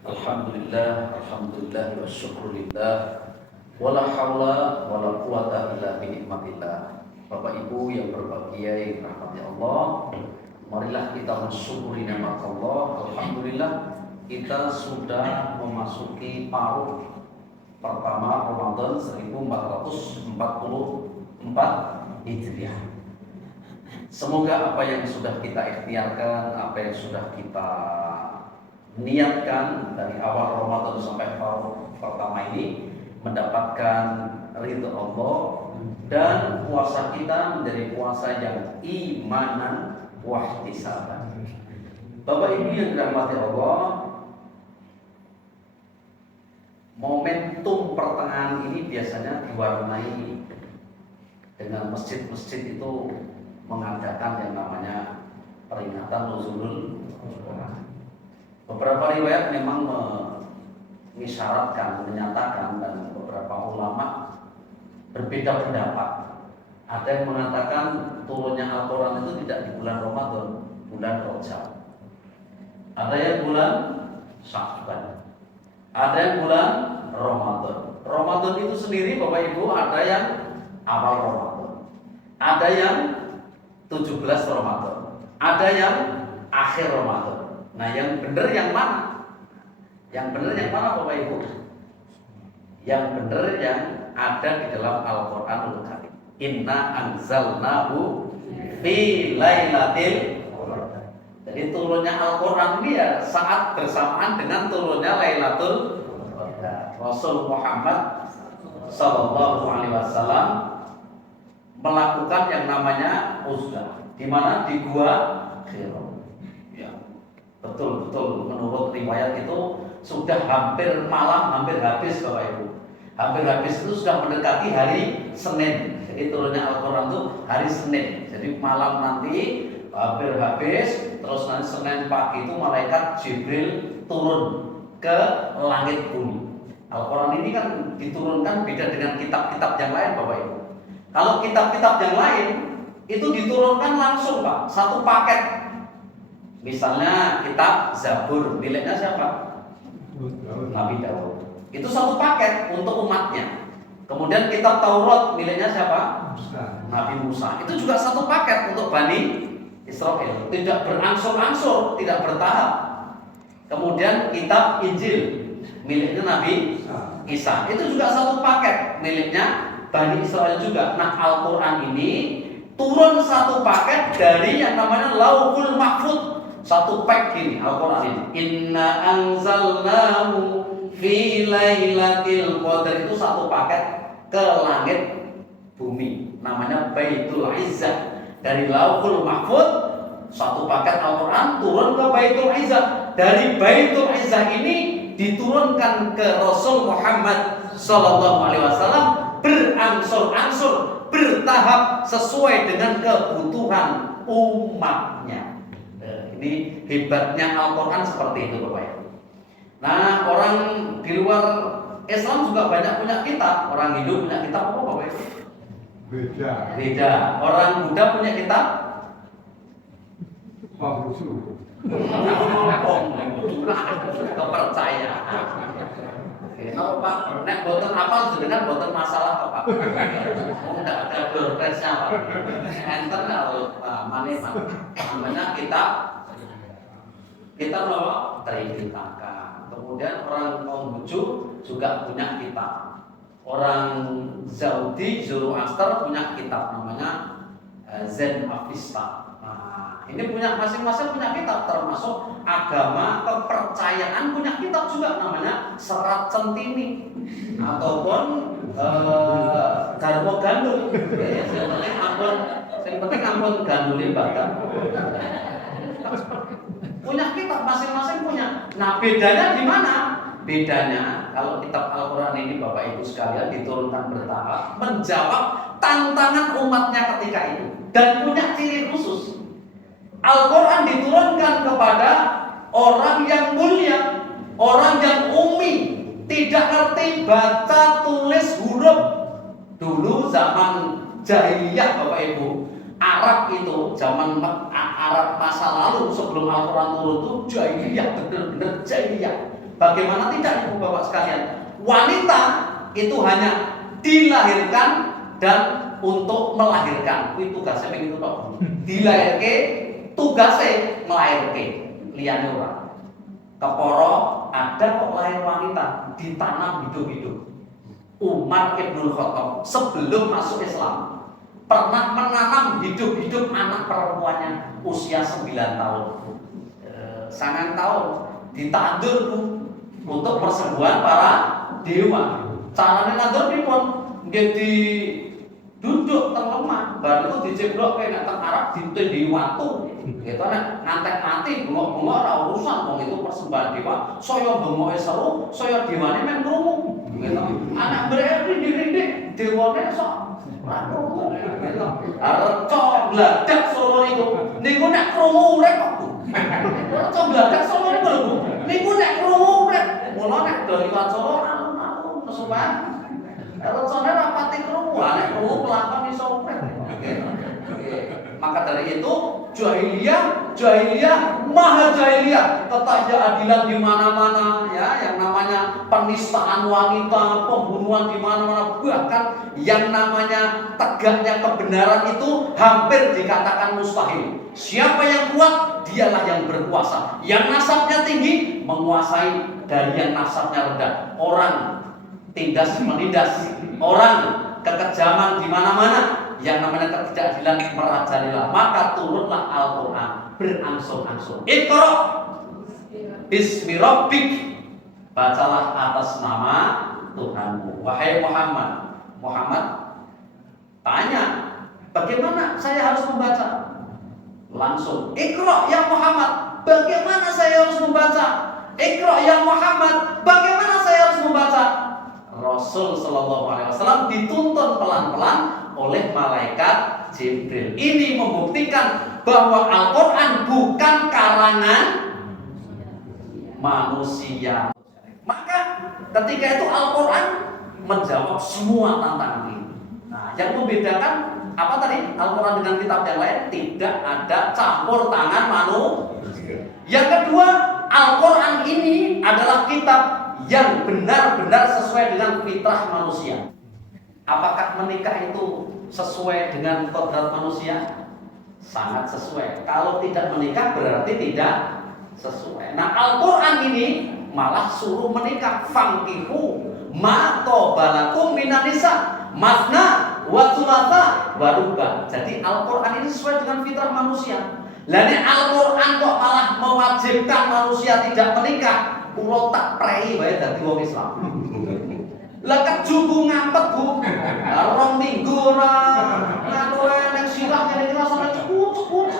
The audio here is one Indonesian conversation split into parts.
Alhamdulillah, alhamdulillah wa syukurillah. Wala haula wala quwata illa binikmatillah. Bapak Ibu yang berbahagia yang rahmati Allah, marilah kita mensyukuri nikmat Allah. Alhamdulillah, kita sudah memasuki paruh pertama Ramadan 1444 Hijriah. Semoga apa yang sudah kita ikhtiarkan, apa yang sudah kita niatkan dari awal Ramadan sampai paruh pertama ini mendapatkan ridho Allah, dan puasa kita menjadi puasa yang imanan wahtisaban. Bapak Ibu yang dirahmati Allah, momentum pertengahan ini biasanya diwarnai dengan masjid-masjid itu mengadakan yang namanya peringatan Nuzulul Quran. Beberapa riwayat memang mengisyaratkan, menyatakan, dan beberapa ulama berbeda pendapat. Ada yang mengatakan turunnya Al-Quran itu tidak di bulan Ramadan, bulan Rajab. Ada yang bulan Sya'ban, ada yang bulan Ramadan. Ramadan itu sendiri Bapak Ibu ada yang awal Ramadan, ada yang 17 Ramadan, ada yang akhir Ramadan. Nah, yang benar yang mana? Yang benar yang mana Bapak Ibu? Yang benar yang ada di dalam Al-Qur'anul Karim. Inna anzalnahu fi lailatul qadar. Jadi turunnya Al-Qur'an ini ya saat bersamaan dengan turunnya Lailatul Qadar. Rasul Muhammad sallallahu alaihi wasallam melakukan yang namanya uzlah. Di mana? Di Gua Hira. Betul-betul menurut riwayat itu sudah hampir malam, hampir habis Bapak Ibu. Hampir habis itu sudah mendekati hari Senin. Jadi turunnya Al-Quran itu hari Senin. Jadi malam nanti hampir habis. Terus nanti Senin pagi itu malaikat Jibril turun ke langit bumi. Al-Quran ini kan diturunkan beda dengan kitab-kitab yang lain Bapak Ibu. Kalau kitab-kitab yang lain itu diturunkan langsung Pak, satu paket. Misalnya kitab Zabur miliknya siapa? Nabi Daud. Itu satu paket untuk umatnya. Kemudian kitab Taurat miliknya siapa? Nabi Musa. Itu juga satu paket untuk Bani Israel. Tidak berangsur-angsur, tidak bertahap. Kemudian kitab Injil miliknya Nabi Isa. Itu juga satu paket miliknya Bani Israel juga. Nah, Al-Quran ini turun satu paket dari yang namanya Lauhul Mahfuz. Satu pack gini Al-Quran ini. Inna anzalnahu fi lailatul qadar, itu satu paket ke langit bumi. Namanya Baitul Izzah. Dari Lauhul Mahfuz satu paket Al-Quran turun ke Baitul Izzah. Dari Baitul Izzah ini diturunkan ke Rasul Muhammad sallallahu alaihi wasallam berangsur-angsur, bertahap sesuai dengan kebutuhan umatnya. Ini hebatnya Al-Quran seperti itu Bapak Ibu. Nah, orang di luar Islam juga banyak punya kitab. Orang Hindu punya kitab apa Bapak Ibu? Beda. Orang Buddha punya kitab kepercayaan. Kenapa Pak? Nek boten apal dengan boten masalah Pak. Enggak ada doresnya Pak. Enter kalau mana Pak? Namanya kita bawa Tripitaka. Kemudian orang Konghucu juga punya kitab. Orang Zaudi, Zoroaster punya kitab namanya Zen Avesta. Nah, ini punya masing-masing punya kitab, termasuk agama kepercayaan punya kitab juga namanya Serat Centini ataupun Darmo Gandul. Yang penting ampun gandulin bahkan. Punya kitab masing-masing punya. Nah, bedanya di mana? Bedanya kalau kitab Al-Quran ini Bapak Ibu sekalian diturunkan bertahap menjawab tantangan umatnya ketika itu dan punya ciri khusus. Al-Quran diturunkan kepada orang yang mulia, orang yang ummi, tidak ngerti baca tulis huruf. Dulu zaman jahiliyah Bapak Ibu, Arab itu zaman Arab masa lalu sebelum Al-Quran turun itu jahiliyah, benar-benar jahiliyah. Bagaimana tidak Ibu Bapak sekalian? Wanita itu hanya dilahirkan dan untuk melahirkan. Itu tugasnya begitu Pak. Dilahirke, tugasnya melahirke. Liyane ora. Keporo ada kok lahir wanita ditanam hidup-hidup. Umar Ibnul Khattab sebelum masuk Islam pernah menanam hidup-hidup anak perempuannya usia 9 tahun. 9 tahun ditandur untuk persembuhan para dewa. Caranya nandur pripun? Nggih di duduk teng lemah, bar itu diceblok kayak teng Arab ditendi watu. Gitu nek ngantek mati bengok-bengok ora urusan wong itu persembahan dewa. Saya bengoke seru, saya dewane men krungu. Gitu. Anak berarti dirindik dewane sok ora krungu. Gitu. Reca bladak Solo niku nek krungu urip kok. Reca bladak Solo niku nek krungu urip. Mula nek dari Solo alun-alun kesuwen. Recane ra pati krungu, nek krungu pelakon iso urip. Maka dari itu jahiliyah, maha jahiliyah, ketidakadilan di mana-mana, ya, yang namanya penistaan wanita, pembunuhan di mana-mana, bahkan yang namanya tegaknya kebenaran itu hampir dikatakan mustahil. Siapa yang kuat, dialah yang berkuasa. Yang nasabnya tinggi, menguasai dari yang nasabnya rendah. Orang tindas menindas, orang kekejaman di mana-mana, yang namanya ketidakadilan merajalela. Maka turunlah Al-Quran berangsur-angsur. Iqra bismi rabbik, bacalah atas nama Tuhanmu. Wahai Muhammad, Muhammad tanya, bagaimana saya harus membaca? Langsung, Iqra ya Muhammad, bagaimana saya harus membaca? Iqra ya Muhammad, bagaimana saya harus membaca? Rasul Shallallahu Alaihi Wasallam dituntun pelan-pelan oleh malaikat Jibril. Ini membuktikan bahwa Al-Quran bukan karangan manusia. Maka ketika itu Al-Quran menjawab semua tantangan ini. Nah, yang membedakan apa tadi Al-Quran dengan kitab yang lain, tidak ada campur tangan manusia. Yang kedua, Al-Quran ini adalah kitab yang benar-benar sesuai dengan fitrah manusia. Apakah menikah itu sesuai dengan kodrat manusia? Sangat sesuai. Kalau tidak menikah berarti tidak sesuai. Nah, Al-Quran ini malah suruh menikah. Fankihu ma tobalakum minan nisa masna wa thulatha wa ruba. Jadi Al-Quran ini sesuai dengan fitrah manusia. Lalu Al-Quran kok malah mewajibkan manusia tidak menikah. Kulo tak prei wae dadi wong Islam. Lah kejubu ngampet Bu. Rong minggu ora ngono ning sirah ngene iki rasane ceput-ceput.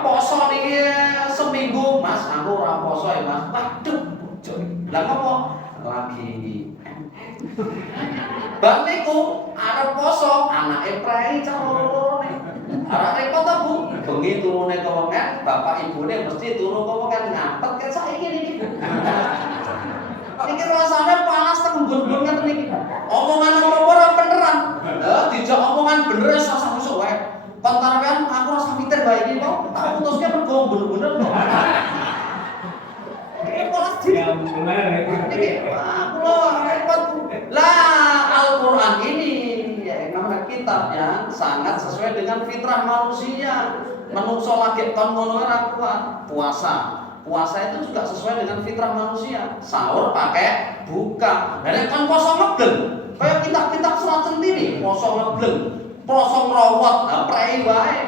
Poso niki seminggu, Mas, aku ora poso ya, Mas. Waduh, lah ngopo? Lagi. Bab niku arep poso, anake prei cah loro-lorone. Arep repot ta Bu? Bengi turune ke wengen, bapak ibune mesti turu ke wengen ngampet ket saiki niki. Niki rasane panas teng nggon-nggon ngeten niki. Omongan apa ora beneran. Lah dijak omongan bener wis sak usuk wae. Kontarkan aku rasa mikir bae iki kok. Tak putuske mergo bener-bener kok. Iki polas di. Niki kula repot. Lah Al-Qur'an ini ya namanya kitab yang sangat sesuai dengan fitrah manusia. Menungso lagi kon ngono ora kuat. Puasa itu juga sesuai dengan fitrah manusia. Sahur pakai buka. Nek kon poso ngebleng, kaya kitab-kitab surat Centini, poso ngebleng, poso ngrawat, prei wae.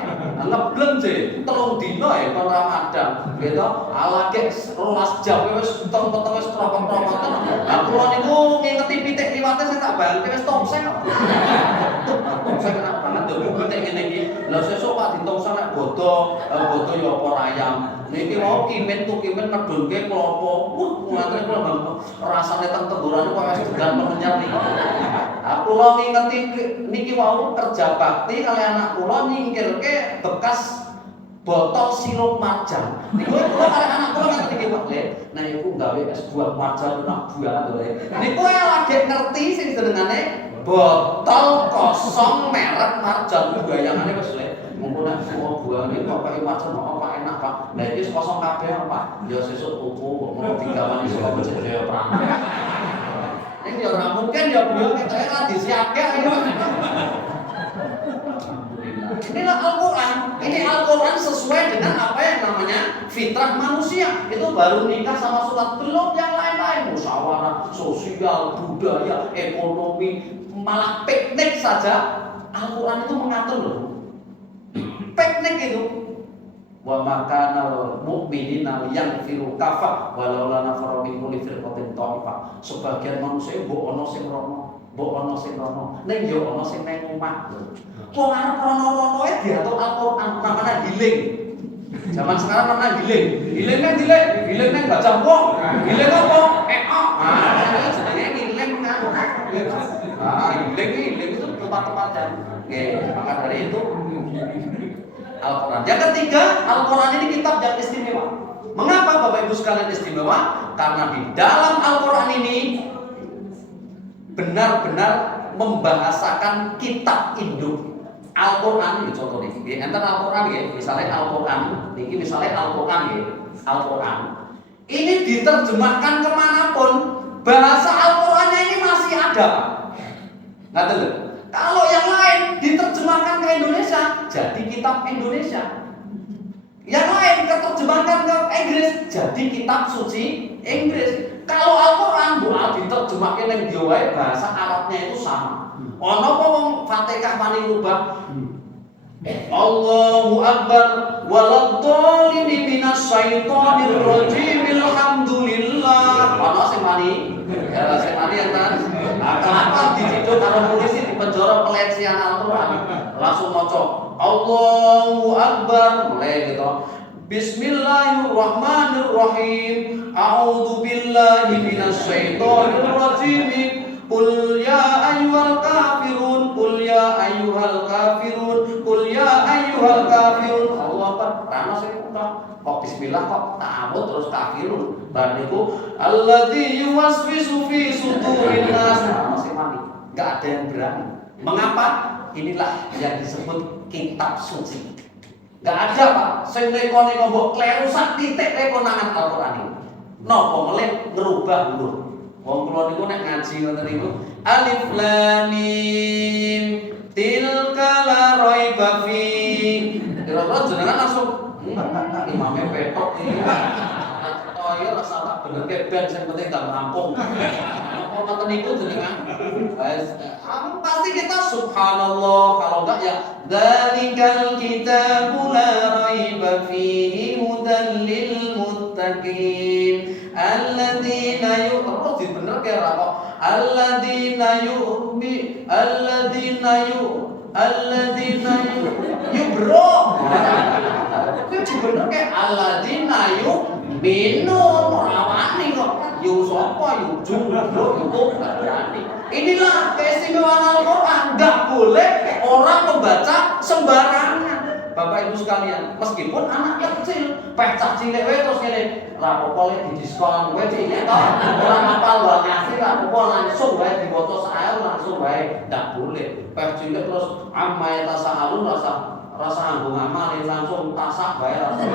Ngebleng sih, 3 dina ya kon Ramadan. Gitu. Alage 12 jam wis teng-teng wis propot-propotan. Lah kula niku ngingeti pitik liwate sing tak bangke wis tongseng. Tongseng enak banget yo pitik ngene iki. Lah sesuk Pak ditongseng nek bodo ya apa ayam. Niki mau kimin medunke klopo. Ngantri kula rasane teng tenggorane kok wis degan menyar niki. Aku kula ngingeti niki wau kerja bakti kali anak kula nyingkirke bekas botol sirup marjan. Niku kula kali anak kula ngeten iki Pak Le. Nah iku gawe es buah marjan nak buah to. Niku lagi ngerti sing jenengane botol kosong merek marjan bayangane wis Le. Mungkin nek semua buah ini kok pakai macam apa enak Pak. Nah iki kosong kabeh Pak. Ya sesuk tuku kok mau digawani saka Jaya perang. Ini ya ora mungkin ya beliau kita ora disiapke ayo. Inilah Al-Quran. Ini Al-Quran sesuai dengan apa yang namanya fitrah manusia. Itu baru nikah sama sholat, belum yang lain-lain. Musyawarah, sosial, budaya, ekonomi, malah piknik saja. Al-Quran itu mengatur loh. Piknik itu. Wa makanal mu'minina yaghfiru kafa walau lana faramin kulli firqatin thaifa. Sebagian manusia mbok ana sing rono, mbok ana sing rono, ning yo ana sing nang omah. Wong arep rono-rono diatur Al-Qur'an namanya healing. Zaman sekarang namanya healing. Healing nang gajah wong. Healing apa? Ini jenenge healing kan. Healing itu tempat-tempatnya. Oke, maka dari itu Al-Quran. Yang ketiga, Al-Quran ini kitab yang istimewa. Mengapa Bapak Ibu sekalian istimewa? Karena di dalam Al-Quran ini benar-benar membahasakan kitab induk. Al-Quran ini contoh nih. Enten Al-Quran ya, misalnya Al-Quran. Ini misalnya Al-Quran ya, Al-Quran. Ini diterjemahkan kemanapun, bahasa Al-Qurannya ini masih ada. Nggak tahu. Kalau yang lain diterjemahkan ke Indonesia, jadi kitab Indonesia. Yang lain diterjemahkan ke Inggris, jadi kitab suci Inggris. Kalau Al-Quran doa diterjemahkan yang diwai bahasa Arabnya itu sama. Ono wong Fatihah wani rubah. Allahu Akbar waladhdallin minas syaitonir rajim alhamdulillah. Ono sing wani? Ya sing wani enten. Kenapa diciduk karo polisi di penjara pelecehan Al-Quran? Langsung maca Allahu Akbar mulai gitu. Bismillahirrahmanirrahim. A'udzu billahi minasy syaithanir rajim. Qul ya ayyuhal kafirun, qul ya ayyuhal kafirun, qul ya ayyuhal kafirun. Allah Akbar. Karena sing kok bismillah kok ta'awud terus kafirun. Bar niku alladzi yuwaswisu fi sudurin nas. Masih mati. Enggak ada yang berani. Mengapa? Inilah yang disebut kitab suci. Enggak ada Pak. Sing neko-neko mbok kleru sak titik rekonangan Al-Qur'an iki. Napa melih ngerubah huruf. Wong kula niku nek ngaji ngoten niku alif lam mim tilka la raiba fi. Kira-kira jenengan langsung imame petok iki. Oh iya rasa tak bener ke ben sing penting gak rampung. Apa ngoten niku jenengan? Wes pasti kita subhanallah, kalau enggak ya dzalikal kitabu la raiba fihi hudan lil muttaqin alladzina terus dibenerke ra kok alladzina yubro kuwi dibenerke alladzina yu'minun ora wani kok yu sapa yu jumlah itu enggak berani. Inilah keistimewaan Al-Quran, enggak boleh orang membaca sembarangan. Bapak Ibu sekalian, meskipun anak kecil, pecah cilik wae terus ngene, ra apa-apa lek didiskon kowe cilik to, ora hafal wae ngasih ra apa-apa langsung wae diwaca sae langsung wae, enggak boleh. Pecah cilik terus amma yatasaalun rasa anggo ngamal langsung tasak wae langsung.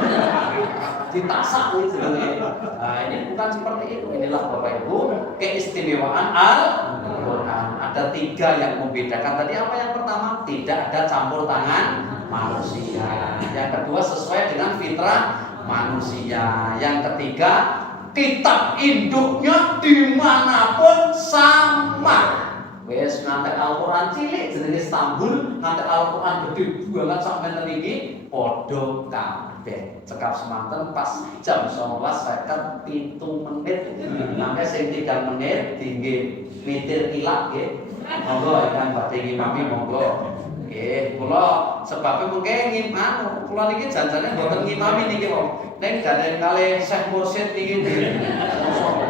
Ditasak kuwi jenenge. Nah, ini bukan seperti itu. Inilah Bapak Ibu keistimewaan Al-Quran. Ada 3 yang membedakan. Tadi apa yang pertama? Tidak ada campur tangan manusia. Yang kedua sesuai dengan fitrah manusia. Yang ketiga kitab induknya dimanapun sama. Wes ngantek Al-Quran cilik jenenge Istanbul, ngantek Al-Quran gede banget sampai niki padha kabeh. Cekap semanten pas jam 19.57 menit. Sampai sing 3 menit tinggi mitir kilat nggih. Monggo ingkang badhe ngimami monggo. Nggih, kula sebabnya mengke ngimami, kula niki janjane mboten ngimami niki wong. Nek gandeng kalih Syekh Mursyid niki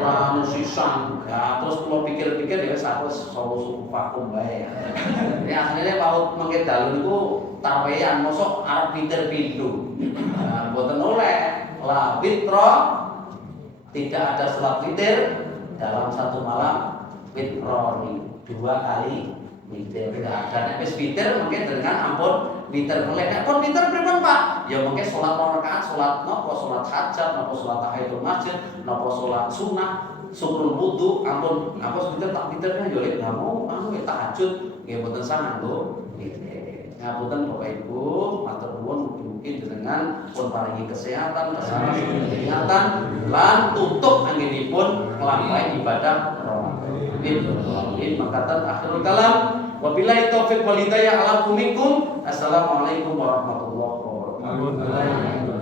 ora musisan. Ya terus kula pikir-pikir ya wis aku suku vakum bae. Ya asline mau mengke dalu niku tarweyan mosok arep pinter pindho. Nah, mboten oleh. La witro tidak ada salat witir dalam satu malam witroni 2 kali witir. Tidak ada nek wis witir mungkin dengan ampun niter melek. Kon niter pripun Pak? Ya mengke salat 2 rakaat, salat napa, salat hajat, napa salat tahiyatul masjid, napa salat sunah, syukur wudu, ampun apa sebentar tak niternya yo lek mau anu tahajud nggih mboten sangat lho. Ngapunten Bapak Ibu, matur nuwun mugi jenengan pun paringi kesehatan, kesehatan lan tutup anginipun nglampahi ibadah Ramadan. Makatan akhirul kalam. Wabillahi taufiq wal hidayah ala kullikum. Assalamualaikum warahmatullahi wabarakatuh.